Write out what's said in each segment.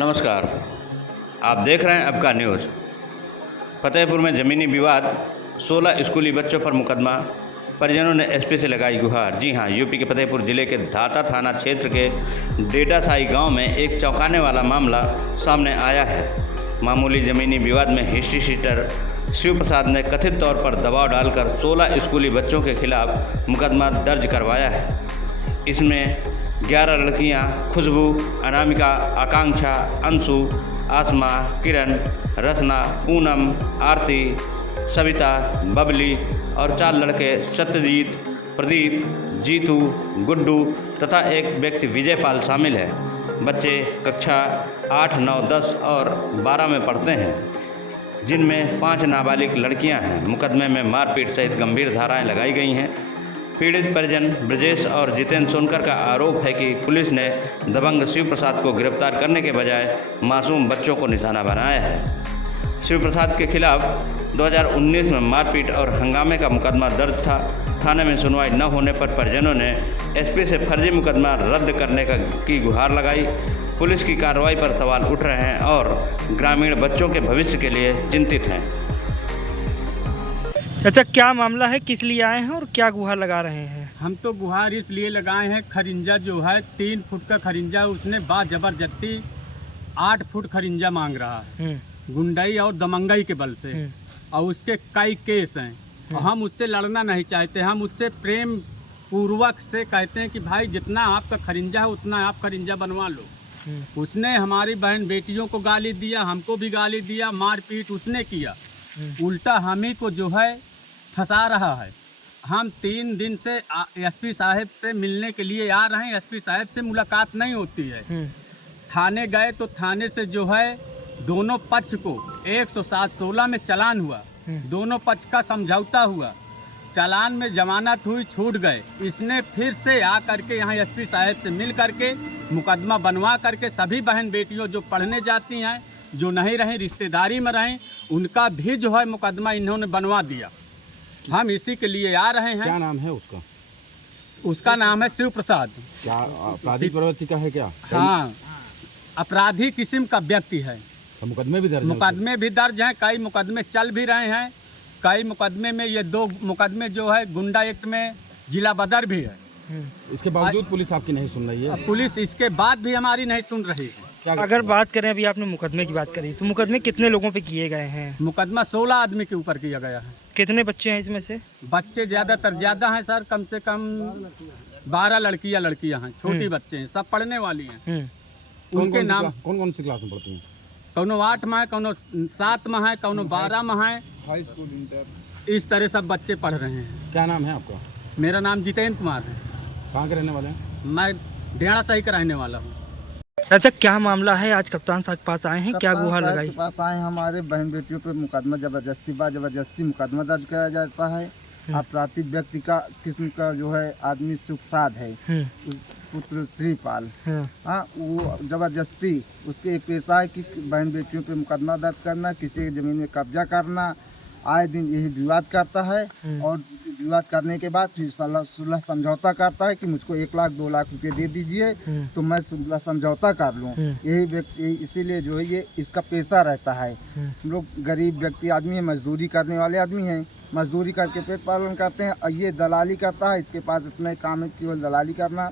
नमस्कार, आप देख रहे हैं अब का न्यूज़। फतेहपुर में ज़मीनी विवाद, 16 स्कूली बच्चों पर मुकदमा, परिजनों ने एसपी से लगाई गुहार। जी हां, यूपी के फतेहपुर जिले के धाता थाना क्षेत्र के डेटासाई गांव में एक चौंकाने वाला मामला सामने आया है। मामूली ज़मीनी विवाद में हिस्ट्री शीटर शिव प्रसाद ने कथित तौर पर दबाव डालकर 16 स्कूली बच्चों के खिलाफ मुकदमा दर्ज करवाया है। इसमें 11 लड़कियां खुशबू, अनामिका, आकांक्षा, अंशु, आसमा, किरण, रचना, पूनम, आरती, सविता, बबली और 4 लड़के सत्यजीत, प्रदीप, जीतू, गुड्डू तथा एक व्यक्ति विजय पाल शामिल है। बच्चे कक्षा 8, 9, 10 और 12 में पढ़ते हैं, जिनमें 5 नाबालिग लड़कियां हैं। मुकदमे में मारपीट सहित गंभीर धाराएं लगाई गई हैं। पीड़ित परिजन ब्रजेश और जितेंद्र सोनकर का आरोप है कि पुलिस ने दबंग शिव प्रसाद को गिरफ्तार करने के बजाय मासूम बच्चों को निशाना बनाया है। शिव प्रसाद के खिलाफ 2019 में मारपीट और हंगामे का मुकदमा दर्ज था। थाने में सुनवाई न होने पर परिजनों ने एसपी से फर्जी मुकदमा रद्द करने की गुहार लगाई। पुलिस की कार्रवाई पर सवाल उठ रहे हैं और ग्रामीण बच्चों के भविष्य के लिए चिंतित हैं। चाचा, क्या मामला है, किस लिए आए हैं और क्या गुहार लगा रहे हैं? हम तो गुहार इसलिए लगाए हैं, खरिंजा जो है 3 फुट का खरिंजा, उसने जबरदस्ती 8 फुट खरिंजा मांग रहा है, गुंडाई और दमंगाई के बल से। और उसके कई केस हैं और हम उससे लड़ना नहीं चाहते। हम उससे प्रेम पूर्वक से कहते हैं कि भाई जितना आपका खरिंजा है उतना आप खरिंजा बनवा लो। उसने हमारी बहन बेटियों को गाली दिया, हमको भी गाली दिया, मारपीट उसने किया। उल्टा हम ही को जो है फंसा रहा है। हम 3 दिन से एसपी साहब से मिलने के लिए आ रहे हैं, एसपी साहब से मुलाकात नहीं होती है। थाने गए तो थाने से जो है दोनों पक्ष को 107-16 में चालान हुआ, दोनों पक्ष का समझौता हुआ, चालान में जमानत हुई, छूट गए। इसने फिर से आ करके यहाँ एसपी साहब से मिल करके मुकदमा बनवा करके सभी बहन बेटियों जो पढ़ने जाती हैं, जो नहीं रहीं रिश्तेदारी में रहें, उनका भी जो है मुकदमा इन्होंने बनवा दिया। हम इसी के लिए आ रहे हैं। क्या नाम है उसका? उसका नाम है शिव प्रसाद। क्या आपराधिक प्रवृत्ति का है क्या? हाँ, अपराधी किस्म का व्यक्ति है। मुकदमे भी दर्ज हैं, कई मुकदमे चल भी रहे हैं। कई मुकदमे में ये 2 मुकदमे जो है गुंडा एक्ट में जिला बदर भी है। इसके बावजूद पुलिस आपकी नहीं सुन रही है? पुलिस इसके बाद भी हमारी नहीं सुन रही है। अगर बात करें, अभी आपने मुकदमे की बात करी, तो मुकदमे कितने लोगों पे किए गए हैं? मुकदमा 16 आदमी के ऊपर किया गया है। कितने बच्चे हैं इसमें से? बच्चे ज़्यादा हैं सर, कम से कम 12 लड़कियां हैं, छोटी बच्चे हैं, सब पढ़ने वाली हैं। उनके नाम कौन सी क्लास में पढ़ती हैं? कौनो 8 में है, कौनो 7 में है, कौनो 12 में है, हाई स्कूल, इंटर, इस तरह सब बच्चे पढ़ रहे हैं। क्या नाम है आपका? मेरा नाम जितेंद्र कुमार है। कहाँ के रहने वाले हैं? मैं डेढ़ा सही का रहने वाला हूँ। अच्छा, क्या मामला है? आज कप्तान साहब के पास आए हैं, क्या गुहार लगाई? के पास आए, हमारे बहन बेटियों पे मुकदमा जबरदस्ती मुकदमा दर्ज किया जाता है। अपराधी व्यक्ति का किस्म का जो है आदमी सुखसाद है, पुत्र श्रीपाल। हाँ, वो जबरदस्ती उसके एक पेशा है कि बहन बेटियों पे मुकदमा दर्ज करना, किसी की जमीन में कब्जा करना। आए दिन यही विवाद करता है और विवाद करने के बाद फिर सुलह समझौता करता है कि मुझको 1 लाख 2 लाख रुपए दे दीजिए तो मैं सुलह समझौता कर लूँ। यही व्यक्ति इसीलिए जो है ये इसका पेशा रहता है। हम लोग गरीब व्यक्ति आदमी है, मजदूरी करने वाले आदमी हैं, मजदूरी करके पेट पालन करते हैं और ये दलाली करता है। इसके पास इतना काम है केवल दलाली करना।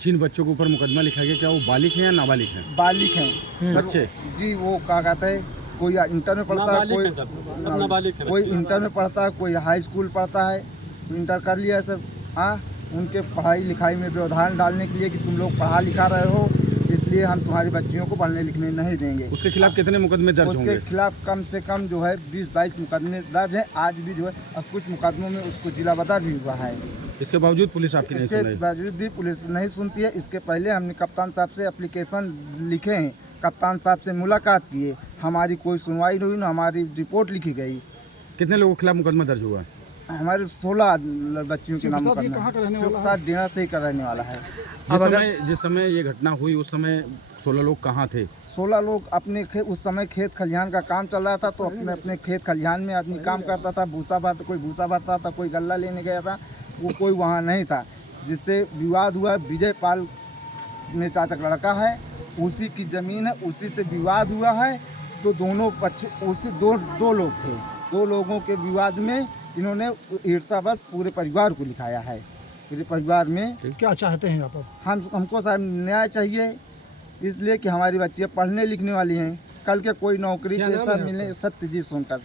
जिन बच्चों के ऊपर मुकदमा लिखा गया, क्या वो बालिग हैं या नाबालिग हैं? बालिग हैं बच्चे जी। वो क्या कहते हैं, कोई इंटर में पढ़ता है, कोई इंटर में पढ़ता है, कोई हाई स्कूल पढ़ता है, इंटर कर लिया है सब। हाँ, उनके पढ़ाई लिखाई में व्यवधान डालने के लिए कि तुम लोग पढ़ा लिखा रहे हो, इसलिए हम तुम्हारी बच्चियों को पढ़ने लिखने नहीं देंगे। उसके खिलाफ कितने मुकदमे दर्ज होंगे? उसके खिलाफ कम से कम जो है 20-22 मुकदमे दर्ज हैं। आज भी जो है और कुछ मुकदमों में उसको जिला बदर भी हुआ है। इसके बावजूद पुलिस आपकी नहीं सुन रही? इसके बावजूद भी पुलिस नहीं सुनती है। इसके पहले हमने कप्तान साहब से एप्लीकेशन लिखे हैं, कप्तान साहब से मुलाकात किए, हमारी कोई सुनवाई नहीं हुई, ना हमारी रिपोर्ट लिखी गई। कितने लोगों के खिलाफ मुकदमा दर्ज हुआ है? हमारे 16 बच्चियों के नाम मुकदमा डेढ़ा से ही का रहने वाला है। जिस समय ये घटना हुई उस समय 16 लोग कहाँ थे? 16 लोग अपने उस समय खेत खलिहान का काम चल रहा था, तो अपने खेत खलिहान में आदमी काम करता था। कोई भूसा भरता था, कोई गल्ला लेने गया था, वो कोई वहाँ नहीं था। जिससे विवाद हुआ, विजय पाल मेरे चाचा का लड़का है, उसी की ज़मीन है, उसी से विवाद हुआ है। तो दोनों पक्ष उसी दो लोग थे, 2 लोगों के विवाद में इन्होंने ईर्ष्यावश पूरे परिवार को लिखाया है। पूरे परिवार में क्या चाहते हैं आप? हमको साहब न्याय चाहिए, इसलिए कि हमारी बच्चियाँ पढ़ने लिखने वाली हैं, कल के कोई नौकरी पेशा मिले। सत्यजीत सोनकर।